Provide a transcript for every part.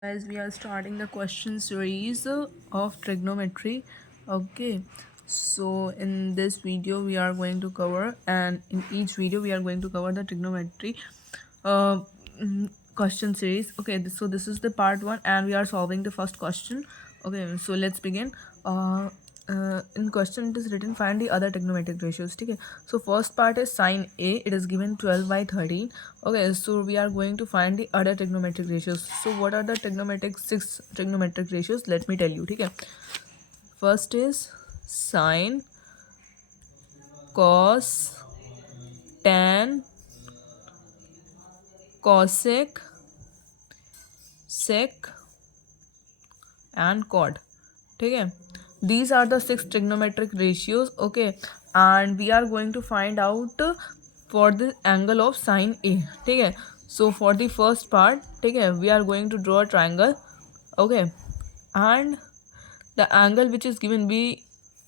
Guys, we are starting the question series of trigonometry. Okay, so in this video we are going to cover, and in each video we are going to cover the trigonometry uh, question series. Okay, so this is the part 1 and we are solving the first question. Okay, so let's begin. In question it is written, find the other trigonometric ratios. Okay, so first part is sine A. It is given 12 by 13. Okay, so we are going to find the other trigonometric ratios. So what are the six trigonometric ratios? Let me tell you. Okay, first is sine, cos, tan, cosec, sec and cot. Okay, these are the six trigonometric ratios. Okay, and we are going to find out for the angle of sine A. Okay, so for the first part, okay, we are going to draw a triangle. Okay, and the angle which is given, we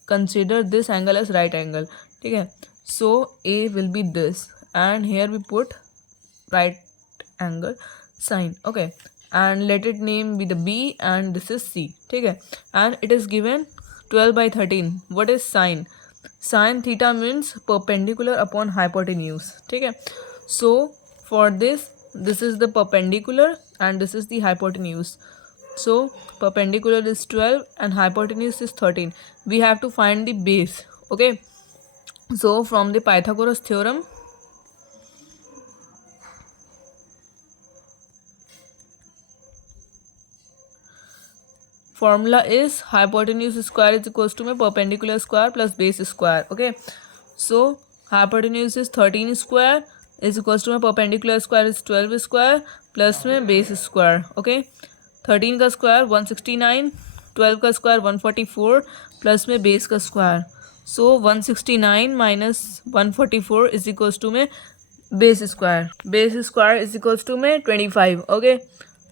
consider this angle as right angle. Okay, so A will be this, and here we put right angle sine. Okay, and let it name be the B, and this is C. Okay, and it is given 12 by 13. What is sine? Sine theta means perpendicular upon hypotenuse. Okay, so for this is the perpendicular and this is the hypotenuse. So perpendicular is 12 and hypotenuse is 13. We have to find the base. Okay, so from the Pythagoras theorem, formula is hypotenuse square is equals to perpendicular square plus base square. Okay, so hypotenuse is 13 square is equals to perpendicular square is 12 square plus में base square. Okay, 13 का square 169, 12 का square 144 plus में base का square. So 169 minus 144 is equals to base square. Base square is equals to 25. Okay,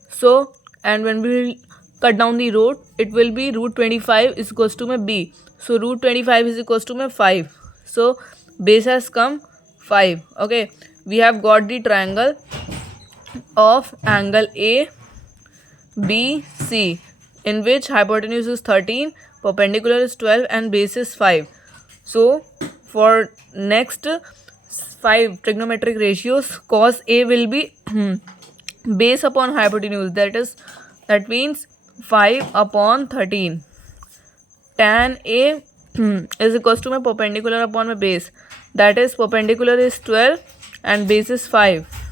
so and when we will cut down the root, it will be root 25 is equals to b. So root 25 is equals to 5. So base has come 5. Okay, we have got the triangle of angle A B C, in which hypotenuse is 13, perpendicular is 12 and base is 5. So for next 5 trigonometric ratios, cos A will be base upon hypotenuse, that means 5 upon 13. Tan A is equals to perpendicular upon my base, that is perpendicular is 12 and base is 5.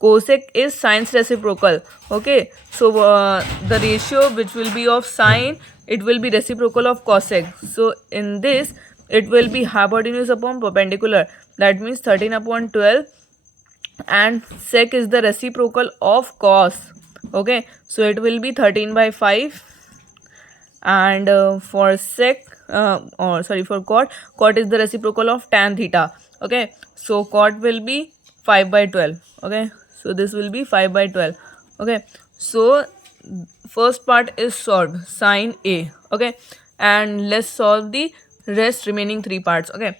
Cosec is sine's reciprocal. Okay, so the ratio which will be of sine, it will be reciprocal of cosec. So in this it will be hypotenuse upon perpendicular, that means 13 upon 12, and sec is the reciprocal of cos. Okay, so it will be 13 by 5, and for sec or sorry for cot is the reciprocal of tan theta. Okay, so cot will be 5 by 12. Okay, so this will be 5 by 12. Okay, so first part is solved, sine A. Okay, and let's solve the rest remaining 3 parts. Okay,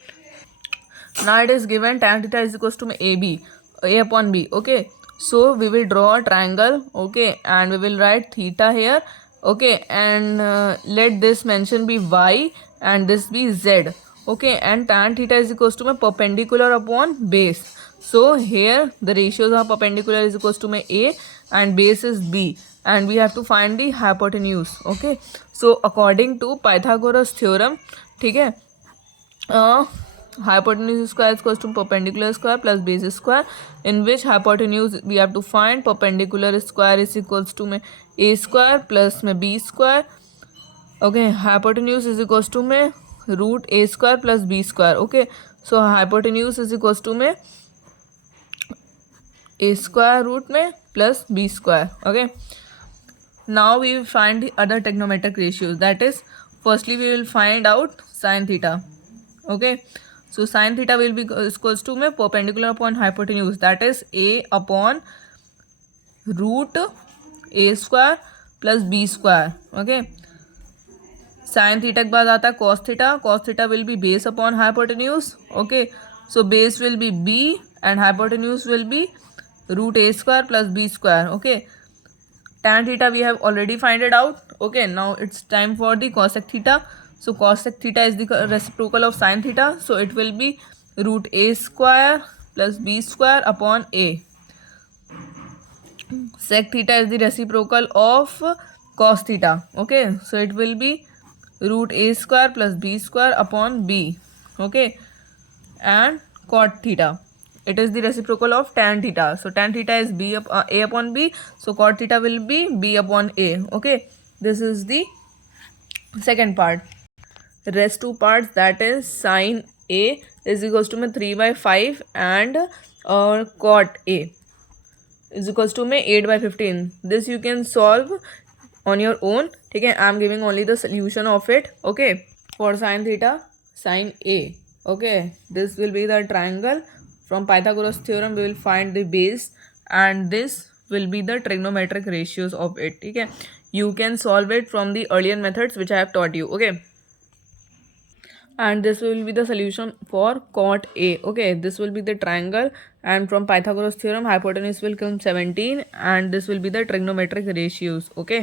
now it is given tan theta is equals to A upon B. Okay, so we will draw a triangle. Okay, and we will write theta here. Okay, and let this mention be y and this be z. Okay, and tan theta is equals to perpendicular upon base. So here the ratios are perpendicular is equals to A and base is B, and we have to find the hypotenuse. Okay, so according to Pythagoras theorem, ठीक है, hypotenuse square is equals to perpendicular square plus base square, in which hypotenuse we have to find perpendicular square is equals to a square plus b square. Okay, hypotenuse is equals to root a square plus b square. Okay, so hypotenuse is equals to a square root plus b square. Okay, now we will find the other trigonometric ratios, that is firstly we will find out sine theta. Okay, so sine theta will be equals to perpendicular upon hypotenuse, that is a upon root a square plus b square. Okay, sine theta के बाद आता है cos theta will be base upon hypotenuse. Okay, so base will be b and hypotenuse will be root a square plus b square. Okay, tan theta we have already find it out. Okay, now it's time for the cosec theta. So cosec theta is the reciprocal of sin theta, so it will be root a square plus b square upon a. Sec theta is the reciprocal of cos theta. Okay, so it will be root a square plus b square upon b. Okay, and cot theta, it is the reciprocal of tan theta. So tan theta is a upon b, so cot theta will be b upon a. Okay, this is the second part. Rest two parts, that is sin a is equals to में 3/5 and cot a is equals to में 8/15. This you can solve on your own. ठीक है, I am giving only the solution of it. Okay, for sin theta, sin a. Okay, this will be the triangle. From Pythagoras theorem we will find the base and this will be the trigonometric ratios of it. ठीक है, you can solve it from the earlier methods which I have taught you. Okay, and this will be the solution for cot a. Okay, this will be the triangle, and from Pythagoras theorem hypotenuse will come 17 and this will be the trigonometric ratios. Okay.